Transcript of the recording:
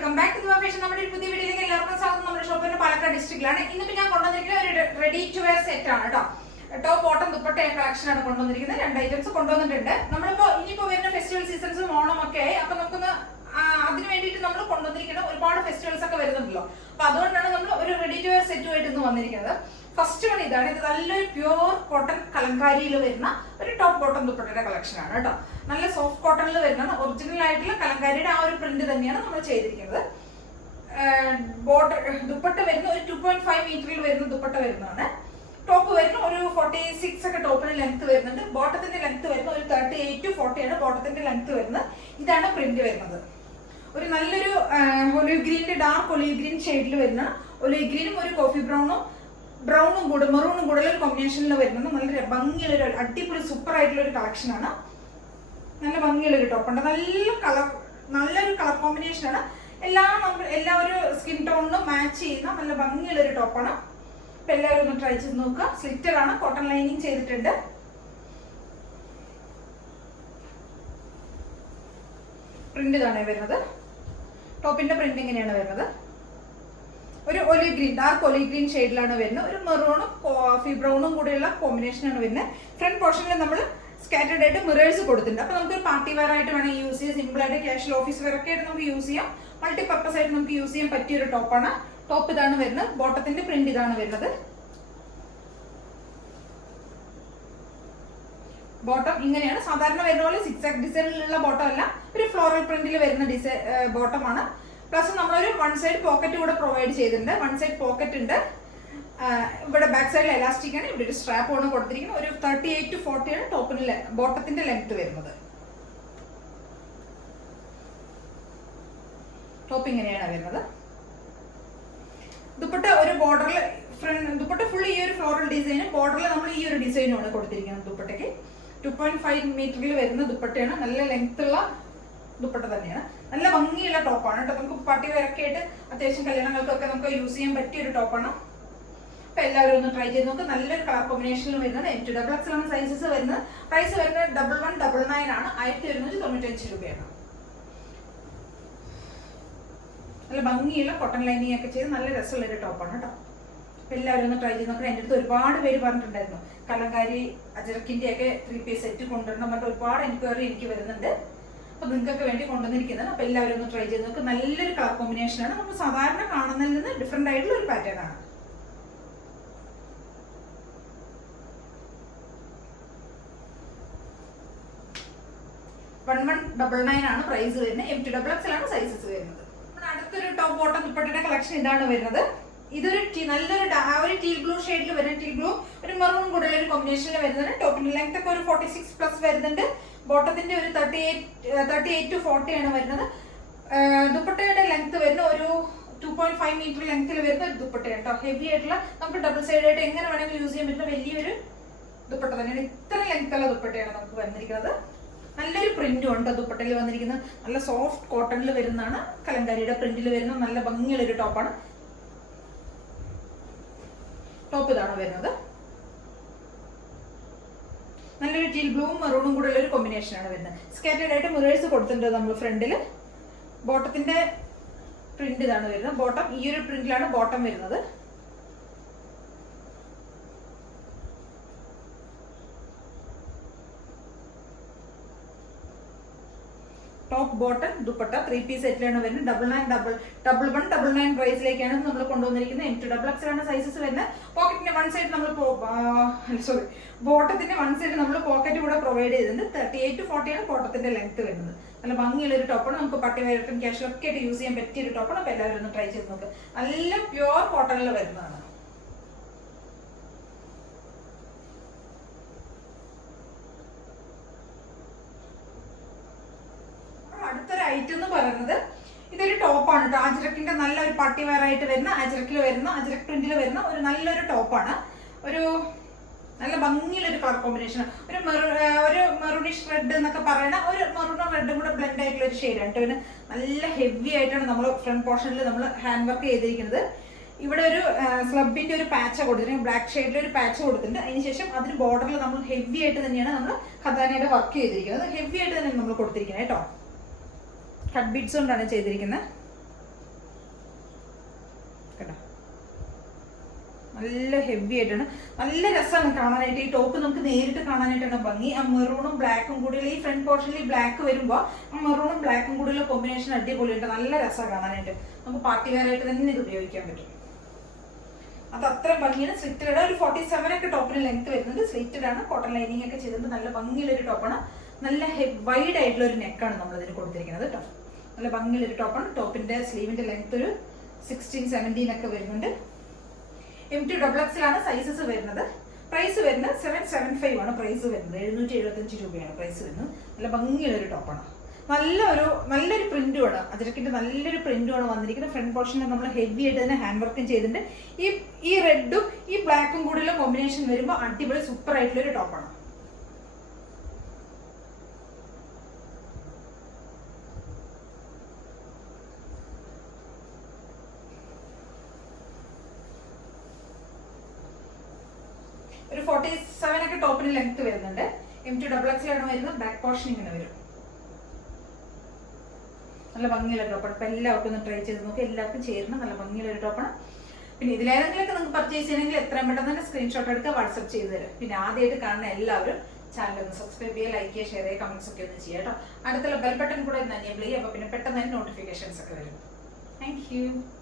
Welcome back to fashion. നമ്മുടെ പുതിയ വീഡിയോയിലേക്ക് എല്ലാവർക്കും സ്വാഗതം. നമ്മുടെ ഷോപ്പിന്റെ പാലക്കാട് ഡിസ്ട്രിക്റ്റിലാണ്. ഇന്നിപ്പോ ഞാൻ കൊണ്ടുവന്നിരിക്കുന്ന ഒരു റെഡി ടു വെയർ സെറ്റ് ആണ് കേട്ടോ. ടോപ്പ് ബോട്ടം ദുപ്പട്ട കളക്ഷൻ ആണ് കൊണ്ടുവന്നിരിക്കുന്നത്. 2 ഐറ്റംസ് കൊണ്ടുവന്നിട്ടുണ്ട്. നമ്മളിപ്പോ ഇനിയിപ്പോ വരുന്ന ഫെസ്റ്റിവൽ സീസൺസും ഓണം ഒക്കെ ആയി. അപ്പൊ നമുക്കൊന്ന് അതിന് വേണ്ടിയിട്ട് നമ്മൾ കൊണ്ടുവന്നിരിക്കുന്ന ഒരുപാട് ഫെസ്റ്റിവൽസ് ഒക്കെ വരുന്നുണ്ടല്ലോ. അപ്പൊ അതുകൊണ്ടാണ് നമ്മൾ ഒരു റെഡി ടു വെയർ സെറ്റുമായിട്ട് ഇന്ന് വന്നിരിക്കുന്നത്. ഫസ്റ്റ് വൺ ഇതാണ്. ഇത് നല്ലൊരു പ്യൂർ കോട്ടൺ കലങ്കാരിയിൽ വരുന്ന ഒരു ടോപ്പ് ബോട്ടം ദുപ്പട്ടയുടെ കളക്ഷൻ ആണ് കേട്ടോ. നല്ല സോഫ്റ്റ് കോട്ടണിൽ വരുന്ന ഒറിജിനൽ ആയിട്ടുള്ള കലങ്കാരിയുടെ ആ ഒരു പ്രിന്റ് തന്നെയാണ് നമ്മൾ ചെയ്തിരിക്കുന്നത്. ദുപ്പട്ട വരുന്ന ഒരു 2.5 മീറ്ററിൽ വരുന്ന ദുപ്പട്ട വരുന്നതാണ്. ടോപ്പ് വരുന്ന ഒരു 46 ഒക്കെ ടോപ്പിന് ലെങ്ത് വരുന്നുണ്ട്. ബോട്ടത്തിന്റെ ലെങ്ത് വരുന്ന ഒരു 38 to 40 ആണ് ബോട്ടത്തിന്റെ ലെങ്ത് വരുന്നത്. ഇതാണ് പ്രിന്റ് വരുന്നത്. ഒരു നല്ലൊരു ഒലിവ് ഗ്രീനിന്റെ ഡാർക്ക് ഒലിവ് ഗ്രീൻ ഷെയ്ഡിൽ വരുന്ന ഒലിവ് ഗ്രീനും ഒരു കോഫി ബ്രൗണും കൂടെ മെറൂണും കൂടെ ഒരു കോമ്പിനേഷനിൽ വരുന്നത് നല്ല ഭംഗിയുള്ള ഒരു അടിപൊളി സൂപ്പർ ആയിട്ടുള്ള ഒരു കളക്ഷൻ ആണ്. നല്ല ഭംഗിയുള്ള ഒരു ടോപ്പ് ഉണ്ട്. നല്ലൊരു കളർ കോമ്പിനേഷൻ ആണ്. എല്ലാ ഒരു സ്കിൻ ടോണിനും മാച്ച് ചെയ്യുന്ന നല്ല ഭംഗിയുള്ള ഒരു ടോപ്പാണ്. അപ്പൊ എല്ലാവരും ഒന്ന് ട്രൈ ചെയ്ത് നോക്കുക. സ്ലിറ്റർ ആണ്, കോട്ടൺ ലൈനിങ് ചെയ്തിട്ടുണ്ട്. പ്രിന്റ് ഇതാണ് വരുന്നത്. ടോപ്പിന്റെ പ്രിന്റ് ഇങ്ങനെയാണ് വരുന്നത്. ഒരു olive green dark olive green ഷെയ്ഡിലാണ് വരുന്നത്. ഒരു മെറൂണും കോഫി ബ്രൗണും കൂടെയുള്ള കോമ്പിനേഷനാണ് വരുന്നത്. ഫ്രണ്ട് പോർഷനിൽ നമ്മൾ സ്കാറ്റേഡ് ആയിട്ട് മിറേഴ്സ് കൊടുത്തിട്ടുണ്ട്. അപ്പൊ നമുക്ക് പാർട്ടി വെയർ ആയിട്ട് വേണം യൂസ് ചെയ്യാം. സിമ്പിൾ ആയിട്ട് ക്യാഷ്വൽ ഓഫീസ് വെയർ ഒക്കെ ആയിട്ട് നമുക്ക് യൂസ് ചെയ്യാം. മൾട്ടിപർപ്പസ് ആയിട്ട് നമുക്ക് യൂസ് ചെയ്യാൻ പറ്റിയ ഒരു ടോപ്പാണ്. ടോപ്പ് ഇതാണ് വരുന്നത്. ബോട്ടത്തിന്റെ പ്രിന്റ് ഇതാണ് വരുന്നത്. ബോട്ടം ഇങ്ങനെയാണ് സാധാരണ വരുന്ന പോലെ സിക്സാക് ഡിസൈനിലുള്ള ബോട്ടം അല്ല, ഒരു ഫ്ലോറൽ പ്രിന്റിൽ വരുന്ന ബോട്ടമാണ്. പ്ലസ് നമ്മളൊരു 1 സൈഡ് പോക്കറ്റ് കൂടെ പ്രൊവൈഡ് ചെയ്തിട്ടുണ്ട്. 1 സൈഡ് പോക്കറ്റ് ഉണ്ട്. ഇവിടെ ബാക്ക് സൈഡിൽ എലാസ്റ്റിക് ആണ്. ഇവിടെ ഒരു സ്ട്രാപ്പ് ആണ് കൊടുത്തിരിക്കുന്നത്. ഒരു 38 to 40 ആണ് ടോപ്പിന്റെ ബോട്ടത്തിന്റെ ലെങ്ത് വരുന്നത്. ടോപ്പ് ഇങ്ങനെയാണ് വരുന്നത്. ദുപ്പട്ട ഒരു ബോർഡറിൽ ദുപ്പട്ട ഫുൾ ഈ ഒരു ഫ്ലോറൽ ഡിസൈനും ബോർഡറിൽ നമ്മൾ ഈ ഒരു ഡിസൈനുമാണ് കൊടുത്തിരിക്കുന്നത്. ദുപ്പട്ടയ്ക്ക് 2.5 മീറ്ററിൽ വരുന്ന ദുപ്പട്ടയാണ്. നല്ല ലെങ്ത് ഉള്ള ദുപ്പട്ട തന്നെയാണ്. നല്ല ഭംഗിയുള്ള ടോപ്പാണ് കേട്ടോ. നമുക്ക് പാർട്ടി വെയർ ഒക്കെ ആയിട്ട് അത്യാവശ്യം കല്യാണങ്ങൾക്കൊക്കെ നമുക്ക് യൂസ് ചെയ്യാൻ പറ്റിയ ഒരു ടോപ്പാണ്. അപ്പൊ എല്ലാവരും ഒന്ന് ട്രൈ ചെയ്ത് നോക്കുക. നല്ലൊരു കളർ കോമ്പിനേഷനിൽ വരുന്നത് M2XX ആണ് സൈസസ് വരുന്നത്. പ്രൈസ് വരുന്നത് 1199 ആണ്. 1195 രൂപയാണ്. നല്ല ഭംഗിയുള്ള കോട്ടൺ ലൈനിങ് ഒക്കെ ചെയ്ത് നല്ല രസമുള്ള ഒരു ടോപ്പാണ് കേട്ടോ. എല്ലാവരും ഒന്ന് ട്രൈ ചെയ്ത് നോക്കണം. എൻ്റെ അടുത്ത് ഒരുപാട് പേര് പറഞ്ഞിട്ടുണ്ടായിരുന്നു കലങ്കാരി അജറക്കിന്റെ ഒക്കെ 3 പീസ് സെറ്റ് കൊണ്ടുവരണം പറഞ്ഞിട്ട് ഒരുപാട് എൻക്വയറി എനിക്ക് വരുന്നുണ്ട്. അപ്പൊ നിങ്ങൾക്കൊക്കെ വേണ്ടി കൊണ്ടുവന്നിരിക്കുന്നത്. അപ്പൊ എല്ലാവരും ഒന്ന് ട്രൈ ചെയ്ത് നോക്കുക. നല്ലൊരു കളർ കോമ്പിനേഷൻ ആണ്. നമ്മൾ സാധാരണ കാണുന്നതിൽ നിന്ന് ഡിഫറെന്റ് ആയിട്ടുള്ള ഒരു പാറ്റേൺ ആണ്. $1199 ആണ് പ്രൈസ് വരുന്നത്. M2XX ആണ് സൈസസ് വരുന്നത്. അടുത്തൊരു ടോപ്പ് ബോട്ടം ദുപ്പട്ടയുടെ കളക്ഷൻ ഇതാണ് വരുന്നത്. ഇതൊരു നല്ലൊരു ടീൽ ബ്ലൂ ഷെയ്ഡിൽ വരുന്ന ടീൽ ബ്ലൂ ഒരു മെറൂണും കൂടെ ഒരു കോമ്പിനേഷനിൽ വരുന്നത്. ടോപ്പിന്റെ ലെങ്ത് ഒക്കെ ഒരു 46 പ്ലസ് വരുന്നുണ്ട്. ബോട്ടത്തിന്റെ ഒരു 38 to 40 ആണ് വരുന്നത്. ദുപ്പട്ടയുടെ ലെങ്ത് വരുന്ന ഒരു 2.5 മീറ്റർ ലെങ്ത്തിൽ വരുന്ന ഒരു ദുപ്പട്ട കേട്ടോ. ഹെവി ആയിട്ടുള്ള നമുക്ക് ഡബിൾ സൈഡ് ആയിട്ട് എങ്ങനെ വേണമെങ്കിലും യൂസ് ചെയ്യാൻ പറ്റുന്ന വലിയൊരു ദുപ്പട്ട തന്നെയാണ്. ഇത്ര ലെങ്ത്തുള്ള ദുപ്പട്ടയാണ് നമുക്ക് വന്നിരിക്കുന്നത്. നല്ലൊരു പ്രിന്റും ഉണ്ട് ദുപ്പട്ടയിൽ വന്നിരിക്കുന്നത്. നല്ല സോഫ്റ്റ് കോട്ടണിൽ വരുന്നതാണ്. കലങ്കാരിയുടെ പ്രിന്റിൽ വരുന്ന നല്ല ഭംഗിയുള്ള ഒരു ടോപ്പാണ്. ടോപ്പ് ഇതാണ് വരുന്നത്. നല്ലൊരു ടീൽ ബ്ലൂവും മെറൂണും കൂടെ ഉള്ള ഒരു കോമ്പിനേഷൻ ആണ് വരുന്നത്. സ്കാറ്റേഡ് ആയിട്ട് മിറേഴ്സ് കൊടുത്തിട്ടുണ്ട് നമ്മൾ ഫ്രണ്ടിൽ. ബോട്ടത്തിന്റെ പ്രിന്റ് ഇതാണ് വരുന്നത്. ബോട്ടം ഈ ഒരു പ്രിന്റിലാണ് ബോട്ടം വരുന്നത്. ടോപ്പ് ബോട്ടം ദുപ്പട്ട 3 പീസ് സെറ്റിലാണ് വരുന്നത്. 1199 പ്രൈസിലേക്കാണ് നമ്മൾ കൊണ്ടുവന്നിരിക്കുന്നത്. M2XX ആണ് സൈസസ് വരുന്നത്. പോക്കറ്റിന്റെ 1 സൈഡ് നമ്മൾ ബോട്ടത്തിന്റെ 1 സൈഡ് നമ്മൾ പോക്കറ്റ് കൂടെ പ്രൊവൈഡ് ചെയ്തിട്ടുണ്ട്. 38 to 40 ആണ് ബോട്ടത്തിന്റെ ലെങ്ത് വരുന്നത്. നല്ല ഭംഗിയുള്ള ഒരു ടോപ്പാണ്. നമുക്ക് പാർട്ടി വെയറും ക്യാഷ്വൽ ഒക്കെ ആയിട്ട് യൂസ് ചെയ്യാൻ പറ്റിയ ഒരു ടോപ്പാണ്. അപ്പൊ എല്ലാവരും ഒന്ന് ട്രൈ ചെയ്ത് നോക്കുക. നല്ല പ്യുവർ കോട്ടണിൽ വരുന്നതാണ്. അടുത്തൊരു ഐറ്റം എന്ന് പറയുന്നത് ഇതൊരു ടോപ്പാണ് കേട്ടോ. അജറക്കിന്റെ നല്ലൊരു പാർട്ടി വെയർ ആയിട്ട് വരുന്ന അജറക് പ്രിന്റിൽ വരുന്ന ഒരു നല്ലൊരു ടോപ്പാണ്. ഒരു നല്ല ഭംഗിയുള്ള ഒരു കളർ കോമ്പിനേഷൻ. ഒരു മെറൂണിഷ് റെഡ് എന്നൊക്കെ പറയുന്ന ഒരു മെറൂണും റെഡും കൂടെ ബ്ലെൻഡ് ആയിട്ടുള്ള ഒരു ഷെയ്ഡാണ് കേട്ടോ. നല്ല ഹെവി ആയിട്ടാണ് നമ്മൾ ഫ്രണ്ട് പോർഷനിൽ നമ്മൾ ഹാൻഡ് വർക്ക് ചെയ്തിരിക്കുന്നത്. ഇവിടെ ഒരു സ്ലബിന്റെ ഒരു പാച്ച് കൊടുത്തിട്ടുണ്ട്. ബ്ലാക്ക് ഷെയ്ഡിൽ ഒരു പാച്ച് കൊടുത്തിട്ടുണ്ട്. അതിനുശേഷം അതിന് ബോർഡറിൽ നമ്മൾ ഹെവി ആയിട്ട് തന്നെയാണ് നമ്മൾ ഖദാനയുടെ വർക്ക് ചെയ്തിരിക്കുന്നത്. ഹെവി ആയിട്ട് തന്നെ നമ്മൾ കൊടുത്തിരിക്കുന്നത് കേട്ടോ. കട്ട് ബീഡ്സ് കൊണ്ടാണ് ചെയ്തിരിക്കുന്നത്. കേട്ടോ. നല്ല ഹെവി ആയിട്ടാണ്, നല്ല രസമാണ് കാണാനായിട്ട്. ഈ ടോപ്പ് നമുക്ക് നേരിട്ട് കാണാനായിട്ടാണ് ഭംഗി. ആ മെറൂണും ബ്ലാക്കും കൂടിയുള്ള ഈ ഫ്രണ്ട് പോർഷനിൽ ബ്ലാക്ക് വരുമ്പോൾ ആ മെറൂണും ബ്ലാക്കും കൂടിയുള്ള കോമ്പിനേഷൻ അടിപൊളിയുണ്ട്, നല്ല രസമാണ് കാണാനായിട്ട്. നമുക്ക് പാർട്ടി വെയർ ആയിട്ട് തന്നെ ഇത് ഉപയോഗിക്കാൻ പറ്റും. അത് അത്ര ഭംഗിയാണ്. സ്ലിറ്റഡ് ഒരു 47 ഒക്കെ ടോപ്പിന് ലെങ്ത് വരുന്നുണ്ട്. സ്ലിറ്റഡ് ആണ്, കോട്ടൺ ലൈനിങ് ഒക്കെ ചെയ്തിട്ട് നല്ല ഭംഗിയുള്ളൊരു ടോപ്പാണ്. നല്ല വൈഡ് ആയിട്ടുള്ള ഒരു നെക്കാണ് നമ്മൾ ഇതിന് കൊടുത്തിരിക്കുന്നത് കേട്ടോ. നല്ല ഭംഗിയുള്ളൊരു ടോപ്പാണ്. ടോപ്പിന്റെ സ്ലീവിന്റെ ലെങ്ത് ഒരു 16-17 ഒക്കെ വരുന്നുണ്ട്. M2XXലാണ് സൈസസ് വരുന്നത്. പ്രൈസ് വരുന്നത് 775 ആണ് പ്രൈസ് വരുന്നത്. 775 രൂപയാണ് പ്രൈസ് വരുന്നത്. നല്ല ഭംഗിയുള്ളൊരു ടോപ്പാണ്. നല്ലൊരു പ്രിന്റുമാണ്, അജരക്കിന്റെ നല്ലൊരു പ്രിന്റുമാണ് വന്നിരിക്കുന്നത്. ഫ്രണ്ട് പോർഷനിൽ നമ്മൾ ഹെവി ആയിട്ട് തന്നെ ഹാൻഡ് വർക്കും ചെയ്തിട്ടുണ്ട്. ഈ റെഡും ഈ ബ്ലാക്കും കൂടിയുള്ള കോമ്പിനേഷൻ വരുമ്പോൾ അടിപൊളി സൂപ്പർ ആയിട്ടുള്ള ഒരു ടോപ്പാണ്. ഒരു 47 ഒക്കെ ടോപ്പിന് ലെങ്ത് വരുന്നുണ്ട്. M2XXലാണ് വരുന്നത്. ബാക്ക് പോർഷൻ ഇങ്ങനെ വരും. നല്ല ഭംഗിയുള്ള ടോപ്പാണ്. അപ്പൊ എല്ലാവർക്കും ഒന്ന് ട്രൈ ചെയ്ത് നോക്കി, എല്ലാവർക്കും ചേരുന്ന നല്ല ഭംഗിയുള്ള ഒരു ടോപ്പാണ്. പിന്നെ ഇതിലേതെങ്കിലുമൊക്കെ നിങ്ങൾക്ക് പർച്ചേസ് ചെയ്യണമെങ്കിൽ എത്രയും പെട്ടെന്ന് തന്നെ സ്ക്രീൻഷോട്ട് എടുക്കുക, വാട്സ്ആപ്പ് ചെയ്ത് തരാം. പിന്നെ ആദ്യമായിട്ട് കാണുന്ന എല്ലാവരും ചാനൽ ഒന്ന് സബ്സ്ക്രൈബ് ചെയ്യുക, ലൈക്ക് ചെയ്യുക, ഷെയർ ചെയ്യുക, കമന്റ്സ് ഒക്കെ ഒന്ന് ചെയ്യുക കേട്ടോ. അടുത്തുള്ള ബെൽ ബട്ടൺ കൂടെ ഒന്ന് എനേബിൾ ചെയ്യുക. അപ്പൊ പിന്നെ പെട്ടെന്ന് തന്നെ നോട്ടിഫിക്കേഷൻസ് ഒക്കെ വരും. Thank you.